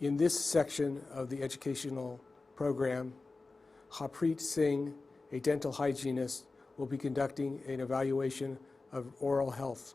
In this section of the educational program, Harpreet Singh, a dental hygienist, will be conducting an evaluation of oral health.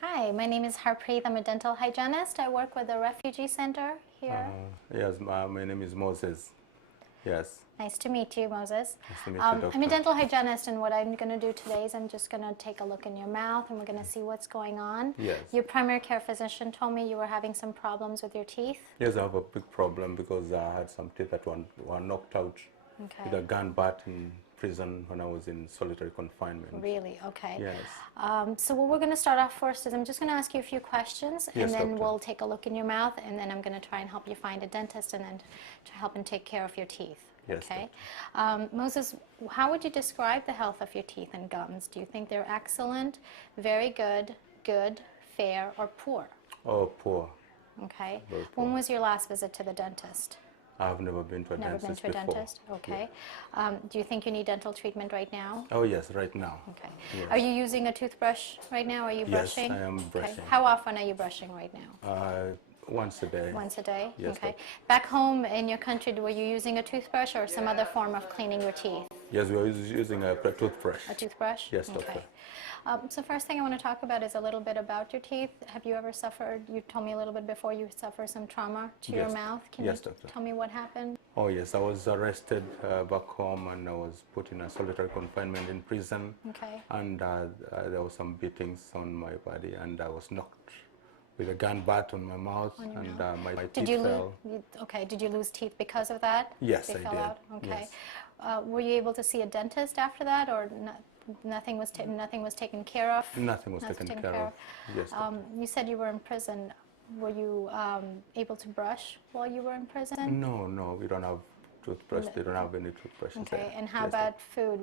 Hi, my name is Harpreet. I'm a dental hygienist. I work with the Refugee Center here. Yes, my name is Moses. Yes. Nice to meet you, Moses. Nice to meet you, Doctor. I'm a dental hygienist, and what I'm going to do today is I'm just going to take a look in your mouth, and we're going to see what's going on. Yes. Your primary care physician told me you were having some problems with your teeth. Yes, I have a big problem because I had some teeth that were knocked out with a gun butt in prison when I was in solitary confinement. Really? Okay. Yes. So what we're going to start off first is I'm just going to ask you a few questions, and Yes, then Doctor. we'll take a look in your mouth, and then I'm going to try and help you find a dentist and then to help and take care of your teeth. Yes, Okay. Moses, how would you describe the health of your teeth and gums? Do you think they're excellent, very good, good, fair, or poor? Oh, poor. Okay. Very poor. When was your last visit to the dentist? I've never been to a Never dentist been to a before. dentist? Okay. Do you think you need dental treatment right now? Oh, yes, right now. Okay. Yes. Are you using a toothbrush right now? Are you brushing? Yes, I am brushing. Okay. How often are you brushing right now? Once a day. Once a day? Yes, Okay. Doctor. Back home in your country, were you using a toothbrush or some other form of cleaning your teeth? Yes, we are using a toothbrush. A toothbrush? Yes, Doctor. Okay. So first thing I want to talk about is a little bit about your teeth. Have you ever suffered, you told me a little bit before, you suffered some trauma to your Yes. mouth. Can Yes, you Doctor. tell me what happened? Oh, yes, I was arrested back home and I was put in a solitary confinement in prison. Okay. And there were some beatings on my body and I was knocked with a gun butt on my mouth On your and mouth. my Did teeth you fell. okay, did you lose teeth because of that? Yes, They I fell did. out? Okay. Yes. Were you able to see a dentist after that, or nothing was taken care of? Nothing was taken care of. Yes. You said you were in prison. Were you able to brush while you were in prison? No, we don't have toothbrush. They don't have any toothbrushes Okay. there. And how Yes, about food?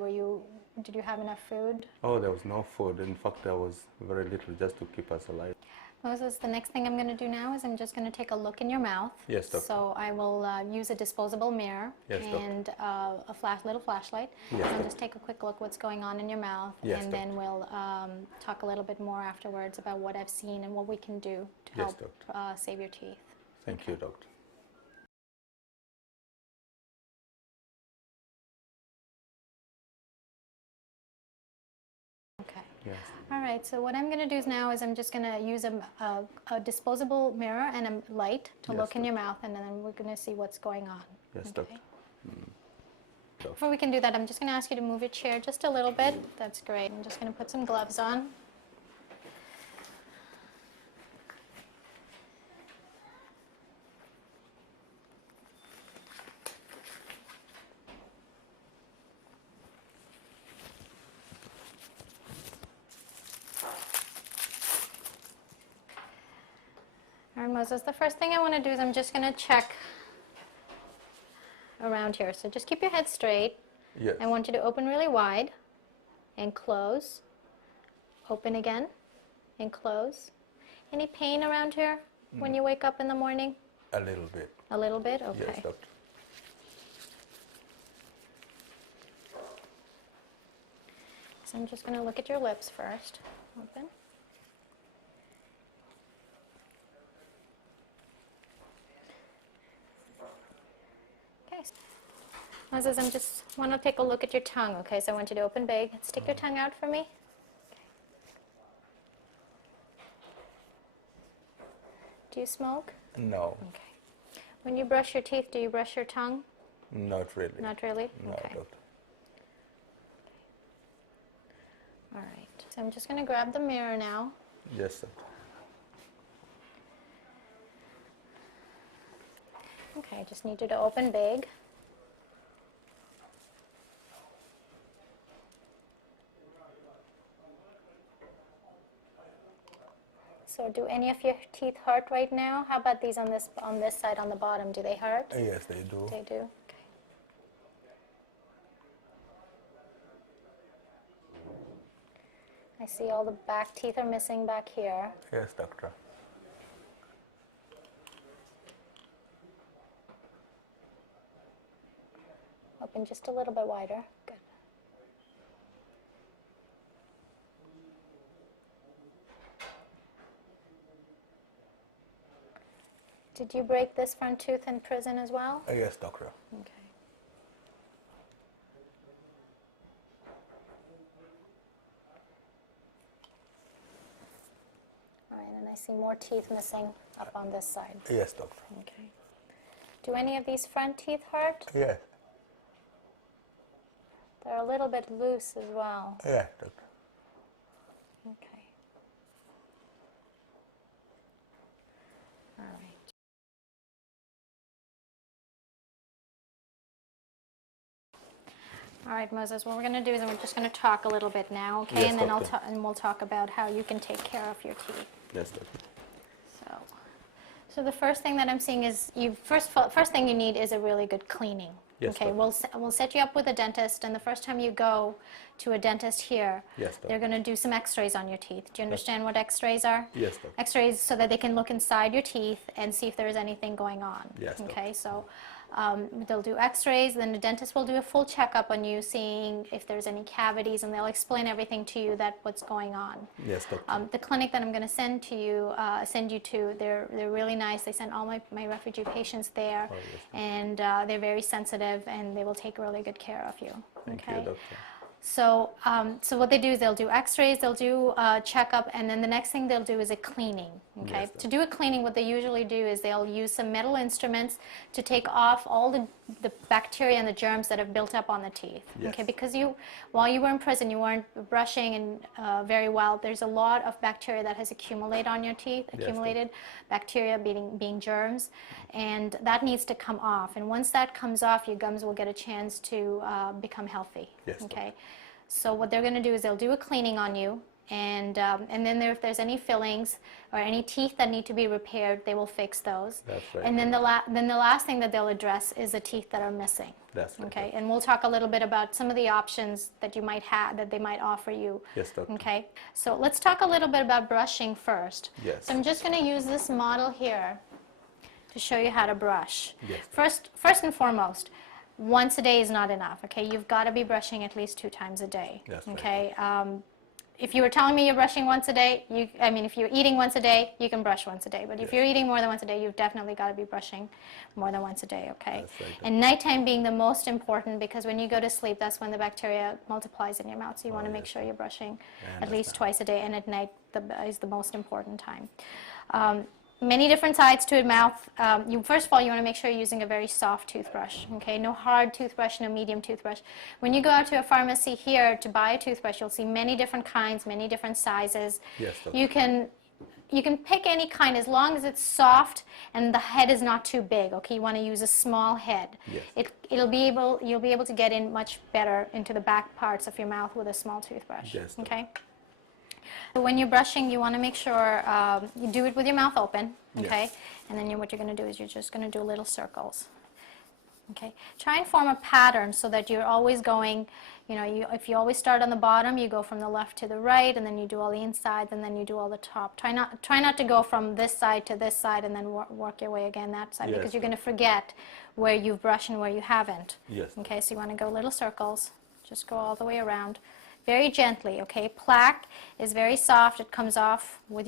Did you have enough food? Oh, there was no food. In fact, there was very little just to keep us alive. Moses, the next thing I'm going to do now is I'm just going to take a look in your mouth. Yes, Doctor. So I will use a disposable mirror Yes, Doctor. and a little flashlight. Yes, And Doctor. just take a quick look what's going on in your mouth. Yes, and then Doctor. we'll talk a little bit more afterwards about what I've seen and what we can do to Yes, help Doctor. save your teeth. Thank you, Doctor. Okay. Yes. All right, so what I'm going to do now is I'm just going to use a disposable mirror and a light to Yes, look in your Doctor. mouth, and then we're going to see what's going on. Yes, Okay. Doctor. Before we can do that, I'm just going to ask you to move your chair just a little bit. That's great. I'm just going to put some gloves on. All right, Moses, the first thing I want to do is I'm just going to check around here. So just keep your head straight. Yes. I want you to open really wide and close. Open again and close. Any pain around here when you wake up in the morning? A little bit. A little bit? Okay. Yes, Doctor. So I'm just going to look at your lips first. Open. Okay. Moses, I just want to take a look at your tongue, okay? So I want you to open big. Stick your tongue out for me. Do you smoke? No, Okay. When you brush your teeth, do you brush your tongue? not really. Not really? No, Okay. Doctor. All right. So I'm just going to grab the mirror now. Yes, Doctor. Okay, I just need you to open big. So do any of your teeth hurt right now? How about these on this side on the bottom? Do they hurt? Yes, they do. They do? Okay. I see all the back teeth are missing back here. Yes, Doctor. Open just a little bit wider. Good. Did you break this front tooth in prison as well? Yes, doctor. Okay. All right, and I see more teeth missing up on this side. Yes, doctor. Okay. Do any of these front teeth hurt? Yes. They're a little bit loose as well. Yes, doctor. Okay. All right. All right, Moses, what we're going to do is we're just going to talk a little bit now, okay? Yes, and then doctor. we'll talk about how you can take care of your teeth. Yes, doctor. So the first thing that I'm seeing is first thing you need is a really good cleaning. Yes, okay, we'll set you up with a dentist, and the first time you go to a dentist here, Yes, doctor. they're going to do some x-rays on your teeth. Do you understand what x-rays are? Yes, doctor. X-rays so that they can look inside your teeth and see if there's anything going on. Yes, okay, so they'll do x-rays, then the dentist will do a full checkup on you, seeing if there's any cavities, and they'll explain everything to you what's going on. Yes, doctor. The clinic that I'm going to send you to, they're really nice. They send all my refugee patients there, Oh, yes, and they're very sensitive, and they will take really good care of you. Thank okay? you, doctor. So what they do is they'll do x-rays, they'll do a checkup, and then the next thing they'll do is a cleaning, okay? Yes, To do a cleaning, what they usually do is they'll use some metal instruments to take off all the bacteria and the germs that have built up on the teeth, Yes. okay? Because while you were in prison, you weren't brushing and very well. There's a lot of bacteria that has accumulated on your teeth, accumulated bacteria being germs, and that needs to come off. And once that comes off, your gums will get a chance to become healthy, Yes, okay? So what they're going to do is they'll do a cleaning on you, and then if there's any fillings or any teeth that need to be repaired, they will fix those. That's right. And then the last thing that they'll address is the teeth that are missing. That's right. Okay, and we'll talk a little bit about some of the options that you might have, that they might offer you. Yes, doctor. Okay, so let's talk a little bit about brushing first. Yes. So I'm just going to use this model here to show you how to brush. Yes. First and foremost, once a day is not enough, okay? You've got to be brushing at least 2 times a day, That's right. okay? If you were telling me you're brushing once a day, if you're eating once a day, you can brush once a day. But if you're eating more than once a day, you've definitely got to be brushing more than once a day, okay? That's right. And nighttime being the most important, because when you go to sleep, that's when the bacteria multiplies in your mouth. So you want to make sure you're brushing at least twice a day, and at night is the most important time. Many different sides to a mouth. First of all, you want to make sure you're using a very soft toothbrush, okay? No hard toothbrush, no medium toothbrush. When you go out to a pharmacy here to buy a toothbrush, you'll see many different kinds, many different sizes. Yes, doctor. You can pick any kind as long as it's soft and the head is not too big, okay? You want to use a small head. Yes. You'll be able to get in much better into the back parts of your mouth with a small toothbrush, Yes, okay? So when you're brushing, you want to make sure you do it with your mouth open, okay? Yes. And then what you're going to do is you're just going to do little circles, okay? Try and form a pattern so that you're always going, if you always start on the bottom, you go from the left to the right, and then you do all the insides, and then you do all the top. Try not to go from this side to this side and then work your way again that side, Yes. because you're going to forget where you've brushed and where you haven't. Yes. Okay, so you want to go little circles, just go all the way around. Very gently, okay? Plaque is very soft. It comes off with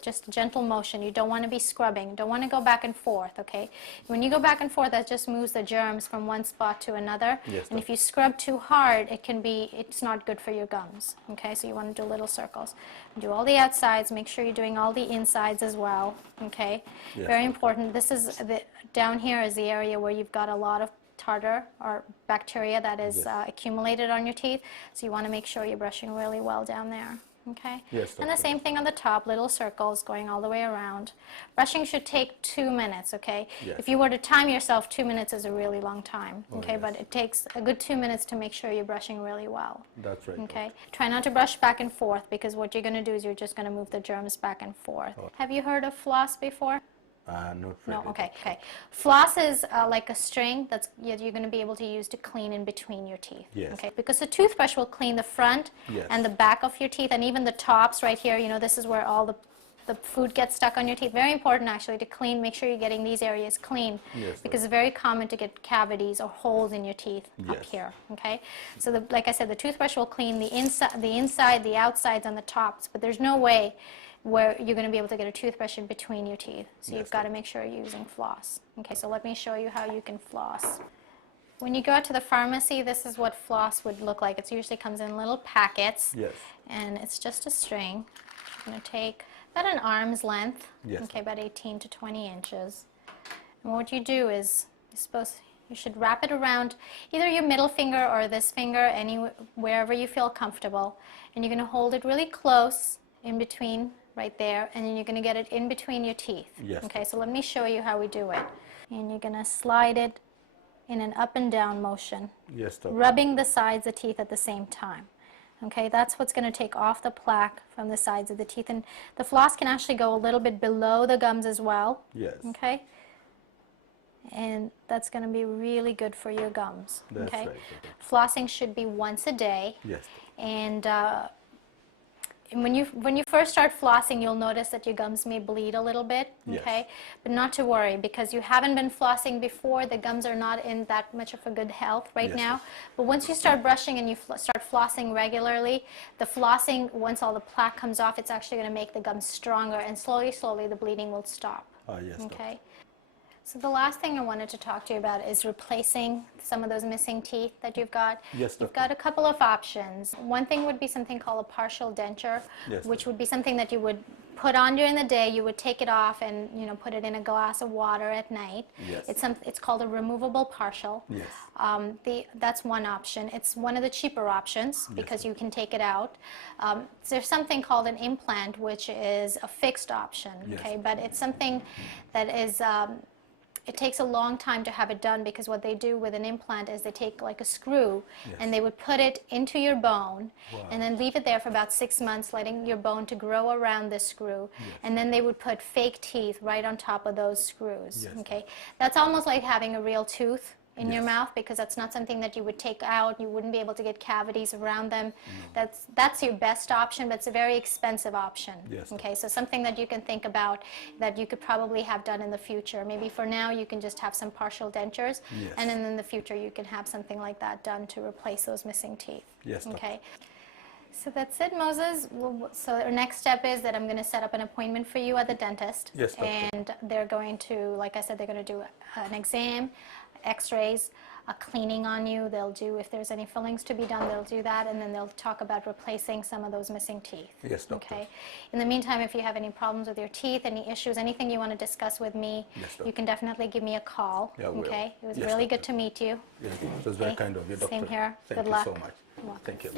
just a gentle motion. You don't want to be scrubbing. You don't want to go back and forth, okay? When you go back and forth, that just moves the germs from one spot to another. Yes, and if you scrub too hard, it's not good for your gums, okay? So you want to do little circles. Do all the outsides. Make sure you're doing all the insides as well, okay? Yes. Very important. Down here is the area where you've got a lot of tartar or bacteria that is accumulated on your teeth, so you want to make sure you're brushing really well down there, okay? Yes, and the doctor. same thing on the top, little circles going all the way around. Brushing should take 2 minutes, okay? Yes. If you were to time yourself, 2 minutes is a really long time, okay? yes. But it takes a good 2 minutes to make sure you're brushing really well. That's right. Okay. Try not to brush back and forth, because what you're going to do is you're just going to move the germs back and forth. Have you heard of floss before? Not No, really. okay. Floss is like a string that you're going to be able to use to clean in between your teeth. Yes. Okay, because the toothbrush will clean the front Yes. and the back of your teeth, and even the tops right here. This is where all the the food gets stuck on your teeth. Very important actually to clean, make sure you're getting these areas clean, because it's very common to get cavities or holes in your teeth up here, okay? So like I said, the toothbrush will clean the inside, the outsides, and the tops, but there's no way where you're going to be able to get a toothbrush in between your teeth. So you've got to make sure you're using floss. Okay, so let me show you how you can floss. When you go out to the pharmacy, this is what floss would look like. It usually comes in little packets, and it's just a string. I'm going to take about an arm's length, okay, about 18 to 20 inches. And what you do is, you should wrap it around either your middle finger or this finger, wherever you feel comfortable. And you're going to hold it really close in between, right there, and then you're going to get it in between your teeth. Okay, so let me show you how we do it. And you're going to slide it in an up and down motion, rubbing the sides of the teeth at the same time. Okay, that's what's going to take off the plaque from the sides of the teeth. And the floss can actually go a little bit below the gums as well. Okay, and that's going to be really good for your gums. Okay, flossing should be once a day. And when you first start flossing, you'll notice that your gums may bleed a little bit, okay? But not to worry, because you haven't been flossing before. The gums are not in that much of a good health right now. But once you start brushing and you start flossing regularly, the flossing, once all the plaque comes off, it's actually going to make the gums stronger, and slowly, slowly the bleeding will stop. Okay? So the last thing I wanted to talk to you about is replacing some of those missing teeth that you've got. You've got a couple of options. One thing would be something called a partial denture, which would be something that you would put on during the day. You would take it off and put it in a glass of water at night. It's called a removable partial. That's one option. It's one of the cheaper options because you can take it out. There's something called an implant, which is a fixed option. Okay, but it's something that is it takes a long time to have it done, because what they do with an implant is they take like a screw and they would put it into your bone and then leave it there for about 6 months, letting your bone to grow around the screw, and then they would put fake teeth right on top of those screws. Okay, that's almost like having a real tooth in your mouth, because that's not something that you would take out. You wouldn't be able to get cavities around them. That's your best option, but it's a very expensive option. Okay, so something that you can think about that you could probably have done in the future. Maybe for now you can just have some partial dentures, and then in the future you can have something like that done to replace those missing teeth. Okay. So that's it, Moses. So our next step is that I'm going to set up an appointment for you at the dentist. And they're going to, like I said, they're going to do an exam, x-rays, a cleaning on you. They'll do, if there's any fillings to be done, they'll do that, and then they'll talk about replacing some of those missing teeth. Okay. In the meantime, if you have any problems with your teeth, any issues, anything you want to discuss with me, you can definitely give me a call. Okay. It was really good to meet you. It was very kind of you, Doctor. Same here. Thank Good luck. you so much. Thank you.